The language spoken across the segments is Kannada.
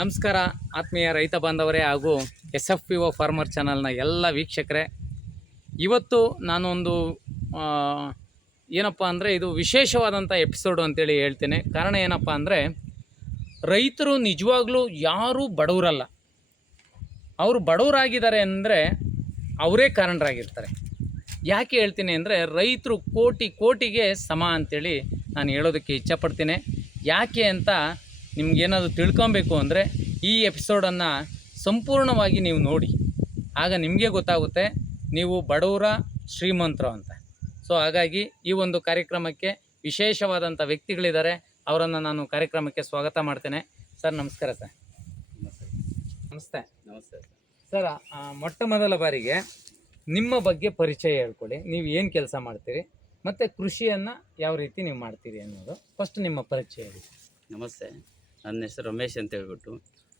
ನಮಸ್ಕಾರ, ಆತ್ಮೀಯ ರೈತ ಬಾಂಧವರೇ ಹಾಗೂ S F P O farmer ಚಾನಲ್ನ ಎಲ್ಲ ವೀಕ್ಷಕರೇ. ಇವತ್ತು ನಾನೊಂದು ಏನಪ್ಪ ಅಂದರೆ ಇದು ವಿಶೇಷವಾದಂಥ ಎಪಿಸೋಡು ಅಂತೇಳಿ ಹೇಳ್ತೇನೆ. ಕಾರಣ ಏನಪ್ಪ ಅಂದರೆ, ರೈತರು ನಿಜವಾಗ್ಲೂ ಯಾರೂ ಬಡವರಲ್ಲ. ಅವರು ಬಡವರಾಗಿದ್ದಾರೆ ಅಂದರೆ ಅವರೇ ಕಾರಣರಾಗಿರ್ತಾರೆ. ಯಾಕೆ ಹೇಳ್ತೀನಿ ಅಂದರೆ, ರೈತರು ಕೋಟಿ ಕೋಟಿಗೆ ಸಮ ಅಂತೇಳಿ ನಾನು ಹೇಳೋದಕ್ಕೆ ಇಚ್ಛಪಡ್ತೀನಿ. ಯಾಕೆ ಅಂತ ನಿಮ್ಗೇನಾದರೂ ತಿಳ್ಕೊಬೇಕು ಅಂದರೆ ಈ ಎಪಿಸೋಡನ್ನು ಸಂಪೂರ್ಣವಾಗಿ ನೀವು ನೋಡಿ. ಆಗ ನಿಮಗೆ ಗೊತ್ತಾಗುತ್ತೆ ನೀವು ಬಡವರ ಶ್ರೀಮಂತರು ಅಂತ. ಸೊ ಹಾಗಾಗಿ ಈ ಒಂದು ಕಾರ್ಯಕ್ರಮಕ್ಕೆ ವಿಶೇಷವಾದಂಥ ವ್ಯಕ್ತಿಗಳಿದ್ದಾರೆ. ಅವರನ್ನು ನಾನು ಕಾರ್ಯಕ್ರಮಕ್ಕೆ ಸ್ವಾಗತ ಮಾಡ್ತೇನೆ. ಸರ್ ನಮಸ್ಕಾರ ಸರ್. ನಮಸ್ತೆ. ನಮಸ್ತೆ. ಸರ್ ಮೊಟ್ಟ ಮೊದಲ ಬಾರಿಗೆ ನಿಮ್ಮ ಬಗ್ಗೆ ಪರಿಚಯ ಹೇಳ್ಕೊಳ್ಳಿ ನೀವು ಏನು ಕೆಲಸ ಮಾಡ್ತೀರಿ? ಮತ್ತು ಕೃಷಿಯನ್ನು ಯಾವ ರೀತಿ ನೀವು ಮಾಡ್ತೀರಿ ಅನ್ನೋದು. ಫಸ್ಟ್ ನಿಮ್ಮ ಪರಿಚಯ ಹೇಳಿ. ನಮಸ್ತೆ. ನನ್ನ ಹೆಸರು ರಮೇಶ್ ಅಂತ ಹೇಳ್ಬಿಟ್ಟು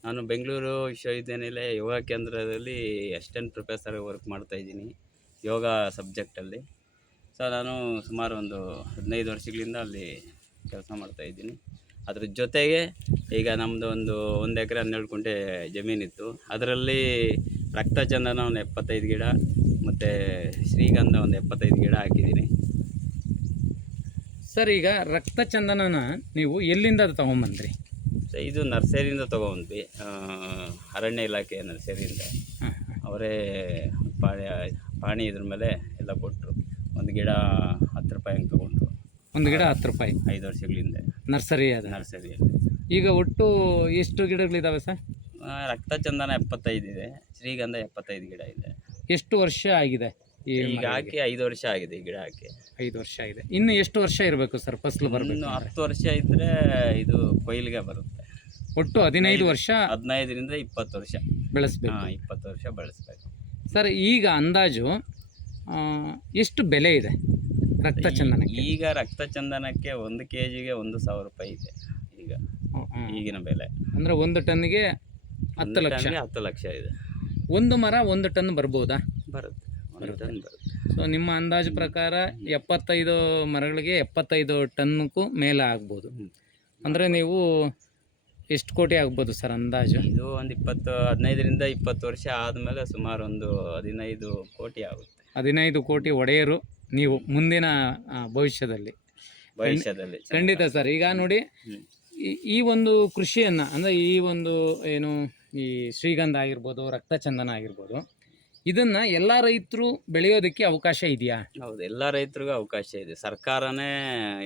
ನಾನು ಬೆಂಗಳೂರು ವಿಶ್ವವಿದ್ಯಾನಿಲಯ ಯೋಗ ಕೇಂದ್ರದಲ್ಲಿ ಅಸಿಸ್ಟೆಂಟ್ ಪ್ರೊಫೆಸರ್ ವರ್ಕ್ ಮಾಡ್ತಾ ಇದ್ದೀನಿ ಯೋಗ ಸಬ್ಜೆಕ್ಟಲ್ಲಿ. ಸೊ, ನಾನು ಸುಮಾರು ಒಂದು ಹದಿನೈದು ವರ್ಷಗಳಿಂದ ಅಲ್ಲಿ ಕೆಲಸ ಮಾಡ್ತಾ ಇದ್ದೀನಿ. ಅದ್ರ ಜೊತೆಗೆ ಈಗ ನಮ್ಮದು ಒಂದು ಒಂದು ಎಕರೆ ಹನ್ನೆರಡು ಕುಂಟೆ ಜಮೀನಿತ್ತು ಅದರಲ್ಲಿ ರಕ್ತಚಂದನ ಒಂದು ಎಪ್ಪತ್ತೈದು ಗಿಡ ಮತ್ತು ಶ್ರೀಗಂಧ ಒಂದು ಎಪ್ಪತ್ತೈದು ಗಿಡ ಹಾಕಿದ್ದೀನಿ. ಸರ್, ಈಗ ರಕ್ತ ಚಂದನನ ನೀವು ಎಲ್ಲಿಂದ ತೊಗೊಂಬಂದ್ರಿ? ಇದು ನರ್ಸರಿಯಿಂದ ತೊಗೊಂಡ್ವಿ. ಅರಣ್ಯ ಇಲಾಖೆ ನರ್ಸರಿಯಿಂದ. ಅವರೇ ಪಾಣಿ ಪಾಣಿ ಇದ್ರ ಮೇಲೆ ಎಲ್ಲ ಕೊಟ್ಟರು ಒಂದು ಗಿಡ ಹತ್ತು ರೂಪಾಯಿ ಹಂಗೆ ತೊಗೊಂಡ್ರು. ಒಂದು ಗಿಡ ಹತ್ತು ರೂಪಾಯಿ? ಐದು ವರ್ಷಗಳಿಂದ. ನರ್ಸರಿ ಅದು? ನರ್ಸರಿಯಲ್ಲಿ. ಈಗ ಒಟ್ಟು ಎಷ್ಟು ಗಿಡಗಳಿದ್ದಾವೆ ಸರ್? ರಕ್ತ ಚಂದನ ಎಪ್ಪತ್ತೈದು ಇದೆ. ಶ್ರೀಗಂಧ ಎಪ್ಪತ್ತೈದು ಗಿಡ ಇದೆ. ಎಷ್ಟು ವರ್ಷ ಆಗಿದೆ ಈ ಈಗ ಆಕೆ ಹಾಕಿ ಐದು ವರ್ಷ ಆಗಿದೆ ಈ ಗಿಡ ಹಾಕಿ. ಐದು ವರ್ಷ ಆಗಿದೆ. ಇನ್ನು ಎಷ್ಟು ವರ್ಷ ಇರಬೇಕು ಸರ್? ಫಸಲು ಬರಬೇಕು ಇನ್ನು ಹತ್ತು ವರ್ಷ ಇದ್ದರೆ ಇದು ಕೊಯ್ಲಿಗೆ ಬರುತ್ತೆ. ಒಟ್ಟು ಹದಿನೈದು ವರ್ಷ ಹದಿನೈದರಿಂದ ಇಪ್ಪತ್ತು ವರ್ಷ. ಬೆಳೆಸ್ಬೇಕು. ಹಾಂ ಇಪ್ಪತ್ತು ವರ್ಷ ಬೆಳೆಸ್ಬೇಕು. ಸರ್ ಈಗ ಅಂದಾಜು ಎಷ್ಟು ಬೆಲೆ ಇದೆ ರಕ್ತ ಚಂದನ ಈಗ ರಕ್ತ ಚಂದನಕ್ಕೆ ಒಂದು ಕೆ ಜಿಗೆ ಒಂದು ಸಾವಿರ ರೂಪಾಯಿ ಇದೆ. ಈಗ. ಈಗಿನ ಬೆಲೆ. ಅಂದರೆ ಒಂದು ಟನ್ಗೆ ಹತ್ತು ಲಕ್ಷ. ಹತ್ತು ಲಕ್ಷ ಇದೆ. ಒಂದು ಮರ ಒಂದು ಟನ್ ಬರ್ಬೋದಾ? ಬರುತ್ತೆ. ಸೊ ನಿಮ್ಮ ಅಂದಾಜು ಪ್ರಕಾರ ಎಪ್ಪತ್ತೈದು ಮರಗಳಿಗೆ ಎಪ್ಪತ್ತೈದು ಟನ್ಗೂ ಮೇಲೆ ಆಗ್ಬೋದು. ಅಂದರೆ ನೀವು ಎಷ್ಟು ಕೋಟಿ ಆಗ್ಬೋದು ಸರ್ ಅಂದಾಜು? ಇದು ಒಂದು ಇಪ್ಪತ್ತು ಹದಿನೈದರಿಂದ ಇಪ್ಪತ್ತು ವರ್ಷ ಆದಮೇಲೆ ಸುಮಾರು ಒಂದು ಹದಿನೈದು ಕೋಟಿ ಆಗುತ್ತೆ. ಹದಿನೈದು ಕೋಟಿ ಒಡೆಯರು ನೀವು ಮುಂದಿನ ಆ, ಭವಿಷ್ಯದಲ್ಲಿ. ಭವಿಷ್ಯದಲ್ಲಿ ಖಂಡಿತ ಸರ್. ಈಗ ನೋಡಿ ಈ- ಈ ಒಂದು ಕೃಷಿಯನ್ನು ಅಂದರೆ ಈ ಒಂದು ಏನು ಈ ಶ್ರೀಗಂಧ ಆಗಿರ್ಬೋದು ರಕ್ತಚಂದನ ಆಗಿರ್ಬೋದು ಇದನ್ನ ಎಲ್ಲ ರೈತರು ಬೆಳೆಯೋದಕ್ಕೆ ಅವಕಾಶ ಇದೆಯಾ? ಹೌದು ಎಲ್ಲ ರೈತರಿಗೂ ಅವಕಾಶ ಇದೆ. ಸರ್ಕಾರನೇ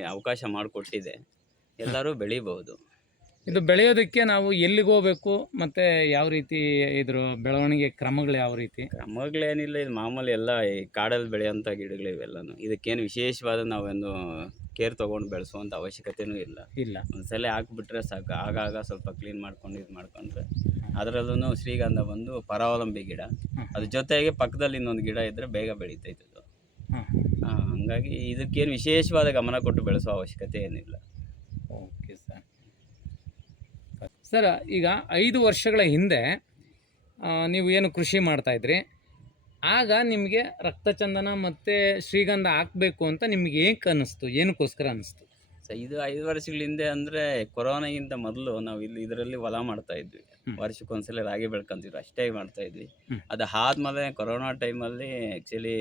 ಅವಕಾಶ ಮಾಡಿಕೊಟ್ಟಿದೆ. ಎಲ್ಲರೂ ಬೆಳಿಬಹುದು. ಇದು ಬೆಳೆಯೋದಕ್ಕೆ ನಾವು ಎಲ್ಲಿಗೆ ಹೋಗ್ಬೇಕು? ಮತ್ತು ಯಾವ ರೀತಿ ಇದ್ರ ಬೆಳವಣಿಗೆ ಕ್ರಮಗಳು ಯಾವ ರೀತಿ? ಕ್ರಮಗಳೇನಿಲ್ಲ ಇದು ಮಾಮೂಲಿ ಎಲ್ಲ ಈ ಕಾಡಲ್ಲಿ ಬೆಳೆಯೋಂಥ ಗಿಡಗಳು ಇವೆಲ್ಲನೂ. ಇದಕ್ಕೇನು ವಿಶೇಷವಾದ ನಾವೇನು ಕೇರ್ ತೊಗೊಂಡು ಬೆಳೆಸುವಂಥ ಅವಶ್ಯಕತೆನೂ ಇಲ್ಲ. ಇಲ್ಲ. ಒಂದ್ಸಲ ಹಾಕ್ಬಿಟ್ರೆ ಸಾಕು. ಆಗಾಗ ಸ್ವಲ್ಪ ಕ್ಲೀನ್ ಮಾಡ್ಕೊಂಡು ಇದು ಮಾಡ್ಕೊಂಡ್ರೆ ಅದರಲ್ಲೂ ಶ್ರೀಗಂಧ ಬಂದು ಪರಾವಲಂಬಿ ಗಿಡ. ಅದ್ರ ಜೊತೆಗೆ ಪಕ್ಕದಲ್ಲಿ ಇನ್ನೊಂದು ಗಿಡ ಇದ್ದರೆ ಬೇಗ ಬೆಳೀತೈತೆ ಅದು ಹಾಂ ಆ, ಹಂಗಾಗಿ ಇದಕ್ಕೇನು ವಿಶೇಷವಾದ ಗಮನ ಕೊಟ್ಟು ಬೆಳೆಸೋ ಅವಶ್ಯಕತೆ ಏನಿಲ್ಲ. Okay sir. ಸರ್ ಈಗ ಐದು ವರ್ಷಗಳ ಹಿಂದೆ ನೀವು ಏನು ಕೃಷಿ ಮಾಡ್ತಾಯಿದ್ರಿ ಆಗ ನಿಮಗೆ ರಕ್ತಚಂದನ ಮತ್ತು ಶ್ರೀಗಂಧ ಹಾಕಬೇಕು ಅಂತ ನಿಮ್ಗೆ ಏಕೆ ಅನ್ನಿಸ್ತು ಏನಕ್ಕೋಸ್ಕರ ಅನ್ನಿಸ್ತು ಸೊ ಇದು ಐದು ವರ್ಷಗಳ ಹಿಂದೆ ಅಂದರೆ ಕೊರೋನಾಗಿಂತ ಮೊದಲು ನಾವು ಇಲ್ಲಿ ಇದರಲ್ಲಿ ಹೊಲ ಮಾಡ್ತಾ ಇದ್ವಿ. ವರ್ಷಕ್ಕೊಂದ್ಸಲ ರಾಗಿ ಬೆಳ್ಕೊಂತಿದ್ವಿ ಅಷ್ಟೇ ಮಾಡ್ತಾ ಇದ್ವಿ. ಅದು ಆದಮೇಲೆ ಕೊರೋನಾ ಟೈಮಲ್ಲಿ ಆ್ಯಕ್ಚುಲಿ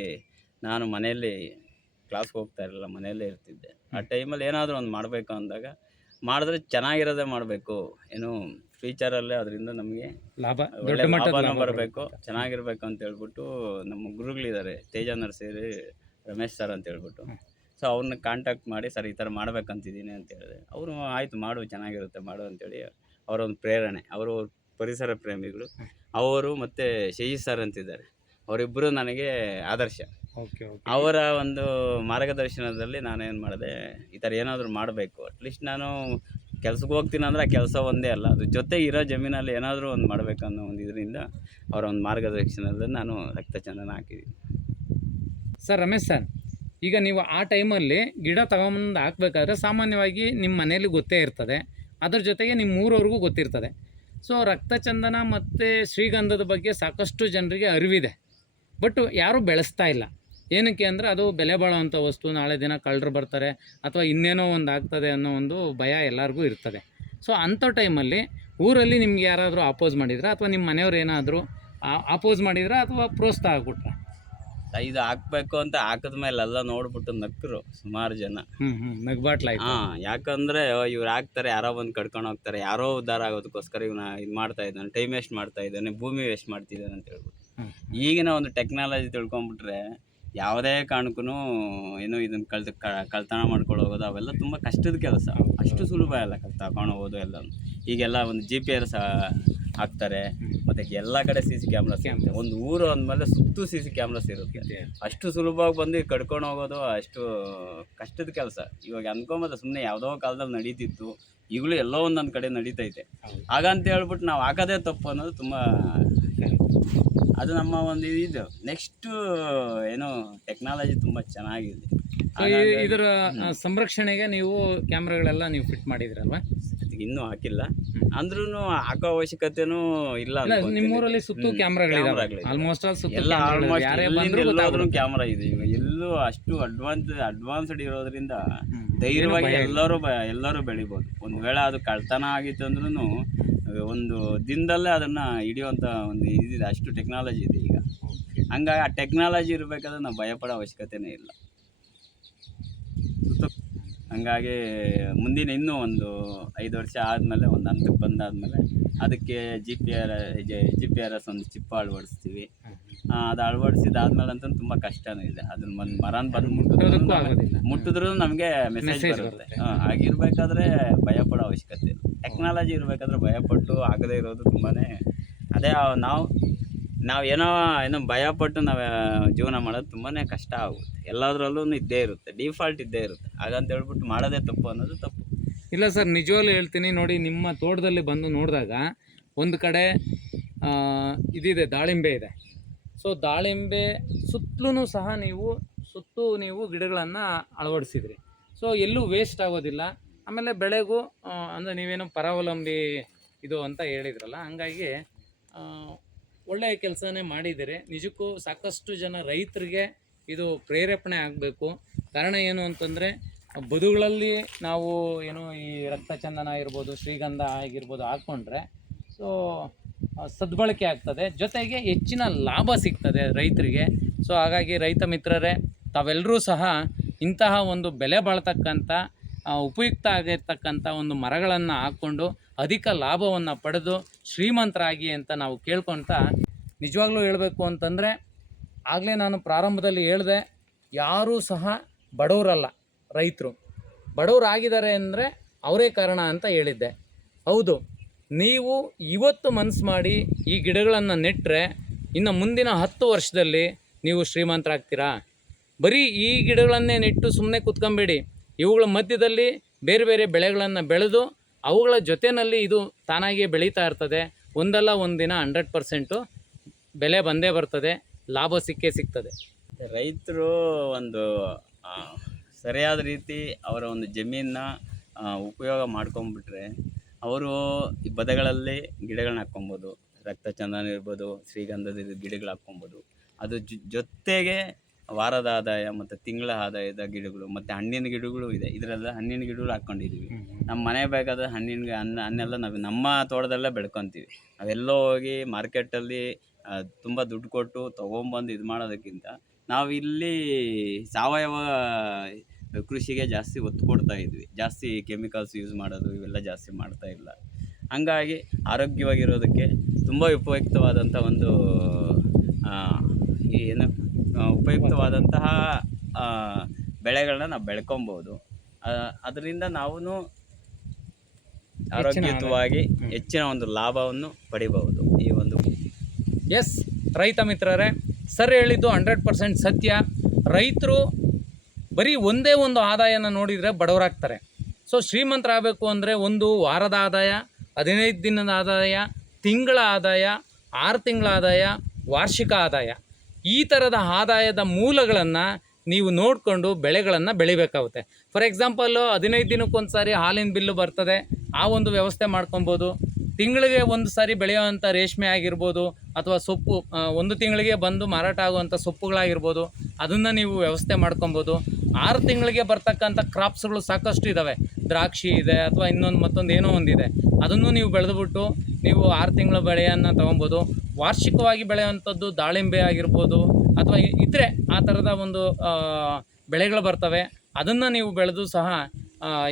ನಾನು ಮನೆಯಲ್ಲಿ ಕ್ಲಾಸ್ಗೆ ಹೋಗ್ತಾ ಇರಲಿಲ್ಲ ಮನೆಯಲ್ಲೇ ಇರ್ತಿದ್ದೆ. ಆ ಟೈಮಲ್ಲಿ ಏನಾದರೂ ಒಂದು ಮಾಡಬೇಕು ಅಂದಾಗ ಮಾಡಿದ್ರೆ ಚೆನ್ನಾಗಿರೋದೇ ಮಾಡಬೇಕು. ಏನು ಫ್ಯೂಚರಲ್ಲೇ ಅದರಿಂದ ನಮಗೆ ಲಾಭ ಒಳ್ಳೆ ಲಾಭ ಬರಬೇಕು ಚೆನ್ನಾಗಿರ್ಬೇಕು ಅಂತ ಹೇಳ್ಬಿಟ್ಟು ನಮ್ಮ ಗುರುಗಳಿದ್ದಾರೆ. ತೇಜ ನರ್ಸರಿ ರಮೇಶ್ ಸರ್ ಅಂತ ಹೇಳ್ಬಿಟ್ಟು. ಸೊ ಅವ್ರನ್ನ ಕಾಂಟ್ಯಾಕ್ಟ್ ಮಾಡಿ ಸರ್ ಈ ಥರ ಮಾಡ್ಬೇಕಂತಿದ್ದೀನಿ ಅಂತ ಹೇಳಿದೆ. ಅವರು ಆಯಿತು ಮಾಡು ಚೆನ್ನಾಗಿರುತ್ತೆ ಮಾಡು ಅಂತೇಳಿ ಅವರೊಂದು ಪ್ರೇರಣೆ ಅವರು ಪರಿಸರ ಪ್ರೇಮಿಗಳು. ಅವರು ಮತ್ತು ಶಶಿ ಸರ್ ಅಂತಿದ್ದಾರೆ. ಅವರಿಬ್ಬರು ನನಗೆ ಆದರ್ಶ. Okay okay. ಅವರ ಒಂದು ಮಾರ್ಗದರ್ಶನದಲ್ಲಿ ನಾನು ಏನು ಮಾಡಿದೆ ಈ ಥರ ಏನಾದರೂ ಮಾಡಬೇಕು. ಅಟ್ಲೀಸ್ಟ್ ನಾನು ಕೆಲ್ಸಕ್ಕೆ ಹೋಗ್ತೀನಿ ಅಂದರೆ ಆ ಕೆಲಸ ಒಂದೇ ಅಲ್ಲ ಅದ್ರ ಜೊತೆ ಇರೋ ಜಮೀನಲ್ಲಿ ಏನಾದರೂ ಒಂದು ಮಾಡಬೇಕು ಅನ್ನೋ ಒಂದು ಇದರಿಂದ ಅವರ ಒಂದು ಮಾರ್ಗದರ್ಶನದಲ್ಲಿ ನಾನು ರಕ್ತ ಚಂದನ ಹಾಕಿದ್ದೀನಿ. ಸರ್ ರಮೇಶ್ ಸರ್ ಈಗ ನೀವು ಆ ಟೈಮಲ್ಲಿ ಗಿಡ ತಗೊಂಬಂದು ಹಾಕ್ಬೇಕಾದ್ರೆ ಸಾಮಾನ್ಯವಾಗಿ ನಿಮ್ಮ ಮನೇಲಿ ಗೊತ್ತೇ ಇರ್ತದೆ. ಅದ್ರ ಜೊತೆಗೆ ನಿಮ್ಮ ಊರವ್ರಿಗೂ ಗೊತ್ತಿರ್ತದೆ. ಸೊ ರಕ್ತಚಂದನ ಮತ್ತು ಶ್ರೀಗಂಧದ ಬಗ್ಗೆ ಸಾಕಷ್ಟು ಜನರಿಗೆ ಅರಿವಿದೆ. ಬಟ್ ಯಾರೂ ಬೆಳೆಸ್ತಾ ಇಲ್ಲ. ಏನಕ್ಕೆ ಅಂದರೆ ಅದು ಬೆಲೆ ಬಾಳುವಂಥ ವಸ್ತು ನಾಳೆ ದಿನ ಕಳ್ಳರು ಬರ್ತಾರೆ ಅಥವಾ ಇನ್ನೇನೋ ಒಂದು ಆಗ್ತದೆ ಅನ್ನೋ ಒಂದು ಭಯ ಎಲ್ಲರಿಗೂ ಇರ್ತದೆ. ಸೊ ಅಂಥ ಟೈಮಲ್ಲಿ ಊರಲ್ಲಿ ನಿಮ್ಗೆ ಯಾರಾದರೂ ಅಪೋಸ್ ಮಾಡಿದ್ರಾ? ಅಥವಾ ನಿಮ್ಮ ಮನೆಯವ್ರು ಏನಾದರೂ ಅಪೋಸ್ ಮಾಡಿದ್ರೆ? ಅಥವಾ ಪ್ರೋತ್ಸಾಹ ಆಗ್ಬಿಟ್ರೆ ಇದು ಹಾಕ್ಬೇಕು ಅಂತ ಹಾಕಿದ ಮೇಲೆ ಎಲ್ಲ ನೋಡ್ಬಿಟ್ಟು ನಕ್ಕರು ಸುಮಾರು ಜನ. ನಗ್ಬಾಟ್ಲಾಯ್ತು ಹಾ ಯಾಕಂದ್ರೆ ಇವ್ರು ಹಾಕ್ತಾರೆ ಯಾರೋ ಬಂದು ಕಡ್ಕೊಂಡು ಹೋಗ್ತಾರೆ ಯಾರೋ ಉದ್ಧಾರ ಆಗೋದಕ್ಕೋಸ್ಕರ ಇವ್ನ ಇದು ಮಾಡ್ತಾ ಇದ್ದಾನೆ ಟೈಮ್ ವೇಸ್ಟ್ ಮಾಡ್ತಾ ಇದ್ದಾನೆ ಭೂಮಿ ವೇಸ್ಟ್ ಮಾಡ್ತಿದ್ದಾನೆ ಅಂತ ಹೇಳ್ಬಿಟ್ಟು. ಈಗಿನ ಒಂದು ಟೆಕ್ನಾಲಜಿ ತಿಳ್ಕೊಂಬಿಟ್ರೆ ಯಾವುದೇ ಕಾರಣಕ್ಕೂ ಏನು ಇದನ್ನು ಕಳ್ತ ಕ- ಕಳ್ತನ ಮಾಡ್ಕೊಂಡು ಹೋಗೋದು ಅವೆಲ್ಲ ತುಂಬ ಕಷ್ಟದ ಕೆಲಸ. ಅಷ್ಟು ಸುಲಭ ಅಲ್ಲ ಕಲ್ತ ತಗೊಂಡು ಹೋಗೋದು ಎಲ್ಲ ಈಗೆಲ್ಲ ಒಂದು ಜಿ ಪಿ ಎಸ್ ಹಾಕ್ತಾರೆ. ಮತ್ತೆ ಎಲ್ಲ ಕಡೆ ಸಿ ಸಿ ಕ್ಯಾಮ್ರಾಸ್ ಒಂದು ಊರು ಅಂದಮೇಲೆ ಸುತ್ತು ಸಿ ಸಿ ಕ್ಯಾಮ್ರಾಸ್ ಇರುತ್ತೆ. ಅಷ್ಟು ಸುಲಭವಾಗಿ ಬಂದು ಕಡ್ಕೊಂಡು ಹೋಗೋದು ಅಷ್ಟು ಕಷ್ಟದ ಕೆಲಸ. ಇವಾಗ ಅಂದ್ಕೊಂಬೋದು ಸುಮ್ಮನೆ ಯಾವುದೋ ಕಾಲದಲ್ಲಿ ನಡೀತಿತ್ತು. ಈಗಲೂ ಎಲ್ಲೋ ಒಂದೊಂದು ಕಡೆ ನಡೀತೈತೆ. ಹಾಗಂತ ಹೇಳ್ಬಿಟ್ಟು ನಾವು ಹಾಕೋದೇ ತಪ್ಪು ಅನ್ನೋದು ತುಂಬ ಅದು ನಮ್ಮ ಒಂದು ಇದು. ನೆಕ್ಸ್ಟ್ ಏನು ಟೆಕ್ನಾಲಜಿ ತುಂಬ ಚೆನ್ನಾಗಿದೆ. ಇದರ ಸಂರಕ್ಷಣೆಗೆ ನೀವು ಕ್ಯಾಮ್ರಾಗಳೆಲ್ಲ ನೀವು ಫಿಟ್ ಮಾಡಿದ್ರಲ್ವಾ? ಇನ್ನೂ ಹಾಕಿಲ್ಲ. ಅಂದ್ರೂ ಹಾಕೋ ಅವಶ್ಯಕತೆನೂ ಇಲ್ಲ. ನಿಮ್ಮೂರಲ್ಲಿ ಸುತ್ತು. ಕ್ಯಾಮ್ರಾಗಳಿದಾವೆ ಕ್ಯಾಮ್ರಾಗಳಿದೆ. ಆಲ್ಮೋಸ್ಟ್ ಆಲ್ ಸುತ್ತು ಎಲ್ಲ ಕ್ಯಾಮ್ರಾಗಳಿದಾವೆ. ಆಲ್ಮೋಸ್ಟ್ ಯಾರೇ ಎಲ್ಲಿಂದ ಕ್ಯಾಮ್ರಾ ಇದೆ ಎಲ್ಲೂ ಅಷ್ಟು ಅಡ್ವಾನ್ಸ್ ಅಡ್ವಾನ್ಸ್ಡ್ ಇರೋದ್ರಿಂದ ಧೈರ್ಯವಾಗಿ. ಎಲ್ಲರೂ ಎಲ್ಲರೂ ಬೆಳಿಬೋದು. ಒಂದು ವೇಳೆ ಅದು ಕಳ್ತನ ಆಗಿತ್ತು ಅಂದ್ರೂ ಒಂದು ದಿನದಲ್ಲೇ ಅದನ್ನ ಹಿಡಿಯುವಂಥ ಒಂದು ಇದಿದೆ ಅಷ್ಟು ಟೆಕ್ನಾಲಜಿ ಇದೆ ಈಗ. ಹಂಗಾಗಿ ಆ ಟೆಕ್ನಾಲಜಿ ಇರಬೇಕಾದ್ರೆ ನಾವು ಭಯಪಡೋ ಅವಶ್ಯಕತೆನೇ ಇಲ್ಲ. ಸುತ್ತ ಹಂಗಾಗಿ ಮುಂದಿನ ಇನ್ನೂ ಒಂದು ಐದು ವರ್ಷ ಆದಮೇಲೆ ಒಂದು ಹಂತಕ್ಕೆ ಬಂದಾದಮೇಲೆ ಅದಕ್ಕೆ G P R G P R S ಒಂದು ಚಿಪ್ ಅಳವಡಿಸ್ತೀವಿ ಅದು ಅಳವಡಿಸಿದಾದ್ಮೇಲೆ ಅಂತ ತುಂಬ ಕಷ್ಟನೂ ಇದೆ. ಅದನ್ನ ಒಂದು ಮರನ ಬಂದು ಮುಟ್ಟಿದ್ರು ಆಗೋದಿಲ್ಲ. ಮುಟ್ಟಿದ್ರು ನಮಗೆ ಮೆಸೇಜ್ ಬರುತ್ತೆ. ಹಾಗಿರ್ಬೇಕಾದ್ರೆ ಭಯಪಡೋ ಅವಶ್ಯಕತೆ ಇಲ್ಲ. ಟೆಕ್ನಾಲಜಿ ಇರಬೇಕಾದ್ರೆ ಭಯಪಟ್ಟು ಆಗದೇ ಇರೋದು ತುಂಬಾ ಅದೇ ನಾವು ನಾವು ಏನೋ ಏನೋ ಭಯಪಟ್ಟು ನಾವು ಜೀವನ ಮಾಡೋದು ತುಂಬಾ ಕಷ್ಟ ಆಗುತ್ತೆ. ಎಲ್ಲದರಲ್ಲೂ ಇದ್ದೇ ಇರುತ್ತೆ. ಡಿಫಾಲ್ಟ್ ಇದ್ದೇ ಇರುತ್ತೆ. ಹಾಗಂತ ಹೇಳ್ಬಿಟ್ಟು ಮಾಡೋದೇ ತಪ್ಪು ಅನ್ನೋದು ತಪ್ಪು. ಇಲ್ಲ ಸರ್ ನಿಜವಾಗ್ಲೂ ಹೇಳ್ತೀನಿ. ನೋಡಿ ನಿಮ್ಮ ತೋಟದಲ್ಲಿ ಬಂದು ನೋಡಿದಾಗ ಒಂದು ಕಡೆ ಇದಿದೆ ದಾಳಿಂಬೆ ಇದೆ. ಸೊ ದಾಳಿಂಬೆ ಸುತ್ತಲೂ ಸಹ ನೀವು ಸುತ್ತು ನೀವು ಗಿಡಗಳನ್ನು ಅಳವಡಿಸಿದ್ರಿ. ಸೊ ಎಲ್ಲೂ ವೇಸ್ಟ್ ಆಗೋದಿಲ್ಲ. ಆಮೇಲೆ ಬೆಳೆಗೂ ಅಂದರೆ ನೀವೇನು ಪರಾವಲಂಬಿ ಇದು ಅಂತ ಹೇಳಿದ್ರಲ್ಲ, ಹಂಗಾಗಿ ಒಳ್ಳೆಯ ಕೆಲಸನೇ ಮಾಡಿದ್ದೀರಿ. ನಿಜಕ್ಕೂ ಸಾಕಷ್ಟು ಜನ ರೈತರಿಗೆ ಇದು ಪ್ರೇರೇಪಣೆ ಆಗಬೇಕು. ಕಾರಣ ಏನು ಅಂತಂದರೆ, ಬದುಗಳಲ್ಲಿ ನಾವು ಏನು ಈ ರಕ್ತಚಂದನ ಆಗಿರ್ಬೋದು, ಶ್ರೀಗಂಧ ಆಗಿರ್ಬೋದು ಹಾಕ್ಕೊಂಡ್ರೆ ಸೊ ಸದ್ಬಳಕೆ ಆಗ್ತದೆ. ಜೊತೆಗೆ ಹೆಚ್ಚಿನ ಲಾಭ ಸಿಗ್ತದೆ ರೈತರಿಗೆ. ಸೊ ಹಾಗಾಗಿ ರೈತ ಮಿತ್ರರೇ ತಾವೆಲ್ಲರೂ ಸಹ ಇಂತಹ ಒಂದು ಬೆಲೆ ಬಾಳ್ತಕ್ಕಂಥ ಉಪಯುಕ್ತ ಆಗಿರ್ತಕ್ಕಂಥ ಒಂದು ಮರಗಳನ್ನು ಹಾಕ್ಕೊಂಡು ಅಧಿಕ ಲಾಭವನ್ನು ಪಡೆದು ಶ್ರೀಮಂತರಾಗಿ ಅಂತ ನಾವು ಕೇಳ್ಕೊಳ್ತಾ ನಿಜವಾಗ್ಲೂ ಹೇಳಬೇಕು ಅಂತಂದರೆ, ಆಗಲೇ ನಾನು ಪ್ರಾರಂಭದಲ್ಲಿ ಹೇಳಿದೆ, ಯಾರೂ ಸಹ ಬಡವರಲ್ಲ ರೈತರು. ಬಡವರಾಗಿದ್ದಾರೆ ಅಂದರೆ ಅವರೇ ಕಾರಣ ಅಂತ ಹೇಳಿದ್ದೆ. ಹೌದು. ನೀವು ಇವತ್ತು ಮನಸ್ಸು ಮಾಡಿ ಈ ಗಿಡಗಳನ್ನು ನೆಟ್ಟರೆ ಇನ್ನು ಮುಂದಿನ ಹತ್ತು ವರ್ಷದಲ್ಲಿ ನೀವು ಶ್ರೀಮಂತರಾಗ್ತೀರಾ? ಬರೀ ಈ ಗಿಡಗಳನ್ನೇ ನೆಟ್ಟು ಸುಮ್ಮನೆ ಕೂತ್ಕೊಂಬೇಡಿ. ಇವುಗಳ ಮಧ್ಯದಲ್ಲಿ ಬೇರೆ ಬೇರೆ ಬೆಳೆಗಳನ್ನು ಬೆಳೆದು ಅವುಗಳ ಜೊತೆಯಲ್ಲಿ ಇದು ತಾನಾಗಿಯೇ ಬೆಳೀತಾ ಇರ್ತದೆ. ಒಂದಲ್ಲ ಒಂದಿನ ಹಂಡ್ರೆಡ್ ಪರ್ಸೆಂಟು ಬೆಲೆ ಬಂದೇ ಬರ್ತದೆ. ಲಾಭ ಸಿಕ್ಕೇ ಸಿಗ್ತದೆ. ರೈತರು ಒಂದು ಸರಿಯಾದ ರೀತಿ ಅವರ ಒಂದು ಜಮೀನನ್ನ ಉಪಯೋಗ ಮಾಡ್ಕೊಂಬಿಟ್ರೆ ಅವರು ಈ ಬದಗಳಲ್ಲಿ ಗಿಡಗಳನ್ನ ಹಾಕ್ಕೊಬೋದು. ರಕ್ತಚಂದನ ಇರ್ಬೋದು ಶ್ರೀಗಂಧದ ಗಿಡಗಳು ಹಾಕ್ಕೊಬೋದು. ಅದು ಜೊತೆಗೆ ವಾರದ ಆದಾಯ ಮತ್ತು ತಿಂಗಳ ಆದಾಯದ ಗಿಡಗಳು ಮತ್ತು ಹಣ್ಣಿನ ಗಿಡಗಳು ಇದೆ. ಇದರಲ್ಲ ಹಣ್ಣಿನ ಗಿಡಗಳು ಹಾಕ್ಕೊಂಡಿದ್ದೀವಿ ನಮ್ಮ ಮನೆ ಬೇಕಾದ ಹಣ್ಣಿನ ಗಿ- ಹಣ್ಣು ಹಣ್ಣೆಲ್ಲ ನಾವು ನಮ್ಮ ತೋಟದಲ್ಲೇ ಬೆಳ್ಕೊತೀವಿ. ನಾವೆಲ್ಲೋ ಹೋಗಿ ಮಾರ್ಕೆಟಲ್ಲಿ ತುಂಬ ದುಡ್ಡು ಕೊಟ್ಟು ತೊಗೊಂಬಂದು ಇದು ಮಾಡೋದಕ್ಕಿಂತ ನಾವು ಇಲ್ಲಿ ಸಾವಯವ ಕೃಷಿಗೆ ಜಾಸ್ತಿ ಒತ್ತು ಕೊಡ್ತಾ ಇದ್ವಿ. ಜಾಸ್ತಿ ಕೆಮಿಕಲ್ಸ್ ಯೂಸ್ ಮಾಡೋದು ಇವೆಲ್ಲ ಜಾಸ್ತಿ ಮಾಡ್ತಾ ಇಲ್ಲ. ಹಂಗಾಗಿ ಆರೋಗ್ಯವಾಗಿರೋದಕ್ಕೆ ತುಂಬ ಉಪಯುಕ್ತವಾದಂಥ ಒಂದು ಏನು ಉಪಯುಕ್ತವಾದಂತಹ ಬೆಳೆಗಳನ್ನ ನಾವು ಬೆಳ್ಕೊಬೋದು. ಅದರಿಂದ ನಾವು ಆರೋಗ್ಯಯುತವಾಗಿ ಹೆಚ್ಚಿನ ಒಂದು ಲಾಭವನ್ನು ಪಡಿಬಹುದು ಈ ಒಂದು ಎಸ್ ರೈತ ಮಿತ್ರರೇ ಸರ್ ಹೇಳಿದ್ದು ಹಂಡ್ರೆಡ್ ಪರ್ಸೆಂಟ್ ಸತ್ಯ. ರೈತರು ಬರೀ ಒಂದೇ ಒಂದು ಆದಾಯನ ನೋಡಿದರೆ ಬಡವರಾಗ್ತಾರೆ. ಸೊ ಶ್ರೀಮಂತರಾಗಬೇಕು ಅಂದರೆ ಒಂದು ವಾರದ ಆದಾಯ, ಹದಿನೈದು ದಿನದ ಆದಾಯ, ತಿಂಗಳ ಆದಾಯ, ಆರು ತಿಂಗಳ ಆದಾಯ, ವಾರ್ಷಿಕ ಆದಾಯ. ಈ ಥರದ ಆದಾಯದ ಮೂಲಗಳನ್ನು ನೀವು ನೋಡಿಕೊಂಡು ಬೆಳೆಗಳನ್ನು ಬೆಳಿಬೇಕಾಗುತ್ತೆ. ಫಾರ್ ಎಕ್ಸಾಂಪಲ್ಲು ಹದಿನೈದು ದಿನಕ್ಕೊಂದು ಸಾರಿ ಹಾಲಿನ ಬಿಲ್ಲು ಬರ್ತದೆ. ಆ ಒಂದು ವ್ಯವಸ್ಥೆ ಮಾಡ್ಕೊಬೋದು. ತಿಂಗಳಿಗೆ ಒಂದು ಸಾರಿ ಬೆಳೆಯುವಂಥ ರೇಷ್ಮೆ ಆಗಿರ್ಬೋದು ಅಥವಾ ಸೊಪ್ಪು ಒಂದು ತಿಂಗಳಿಗೆ ಬಂದು ಮಾರಾಟ ಆಗುವಂಥ ಸೊಪ್ಪುಗಳಾಗಿರ್ಬೋದು, ಅದನ್ನು ನೀವು ವ್ಯವಸ್ಥೆ ಮಾಡ್ಕೊಬೋದು. ಆರು ತಿಂಗಳಿಗೆ ಬರ್ತಕ್ಕಂಥ ಕ್ರಾಪ್ಸ್ಗಳು ಸಾಕಷ್ಟು ಇದ್ದಾವೆ ದ್ರಾಕ್ಷಿ ಇದೆ ಅಥವಾ ಇನ್ನೊಂದು ಮತ್ತೊಂದು ಏನೋ ಒಂದಿದೆ ಅದನ್ನು ನೀವು ಬೆಳೆದುಬಿಟ್ಟು ನೀವು ಆರು ತಿಂಗಳ ಬೆಳೆಯನ್ನು ತೊಗೊಬೋದು. ವಾರ್ಷಿಕವಾಗಿ ಬೆಳೆಯುವಂಥದ್ದು ದಾಳಿಂಬೆ ಆಗಿರ್ಬೋದು ಅಥವಾ ಇತರೆ ಆ ಥರದ ಒಂದು ಬೆಳೆಗಳು ಬರ್ತವೆ. ಅದನ್ನು ನೀವು ಬೆಳೆದು ಸಹ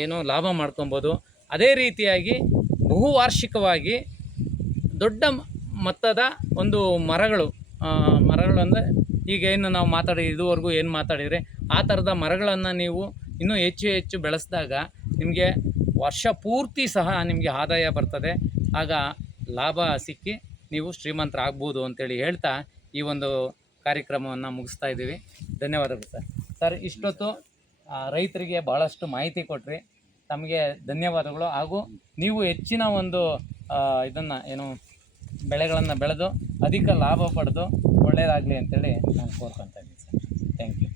ಏನು ಲಾಭ ಮಾಡ್ಕೊಬೋದು. ಅದೇ ರೀತಿಯಾಗಿ ಬಹುವಾರ್ಷಿಕವಾಗಿ ದೊಡ್ಡ ಮೊತ್ತದ ಒಂದು ಮರಗಳು ಮರಗಳು ಅಂದರೆ ಈಗ ಏನು ನಾವು ಮಾತಾಡಿ, ಇದುವರೆಗೂ ಏನು ಮಾತಾಡಿದರೆ ಆ ಥರದ ಮರಗಳನ್ನು ನೀವು ಇನ್ನೂ ಹೆಚ್ಚು ಹೆಚ್ಚು ಬೆಳೆಸಿದಾಗ ನಿಮಗೆ ವರ್ಷ ಪೂರ್ತಿ ಸಹ ನಿಮಗೆ ಆದಾಯ ಬರ್ತದೆ. ಆಗ ಲಾಭ ಸಿಕ್ಕಿ ನೀವು ಶ್ರೀಮಂತರಾಗ್ಬೋದು ಅಂತೇಳಿ ಹೇಳ್ತಾ ಈ ಒಂದು ಕಾರ್ಯಕ್ರಮವನ್ನು ಮುಗಿಸ್ತಾ ಇದ್ದೀವಿ. ಧನ್ಯವಾದಗಳು ಸರ್. ಸರ್, ಇಷ್ಟೊತ್ತು ರೈತರಿಗೆ ಭಾಳಷ್ಟು ಮಾಹಿತಿ ಕೊಟ್ರಿ. ತಮಗೆ ಧನ್ಯವಾದಗಳು. ಹಾಗೂ ನೀವು ಹೆಚ್ಚಿನ ಒಂದು ಇದನ್ನು ಏನು ಬೆಳೆಗಳನ್ನು ಬೆಳೆದು ಅಧಿಕ ಲಾಭ ಪಡೆದು ಒಳ್ಳೆಯದಾಗಲಿ ಅಂತೇಳಿ ನಾನು ಕೋರ್ಕೊತಾ ಇದ್ದೀನಿ ಸರ್. Thank you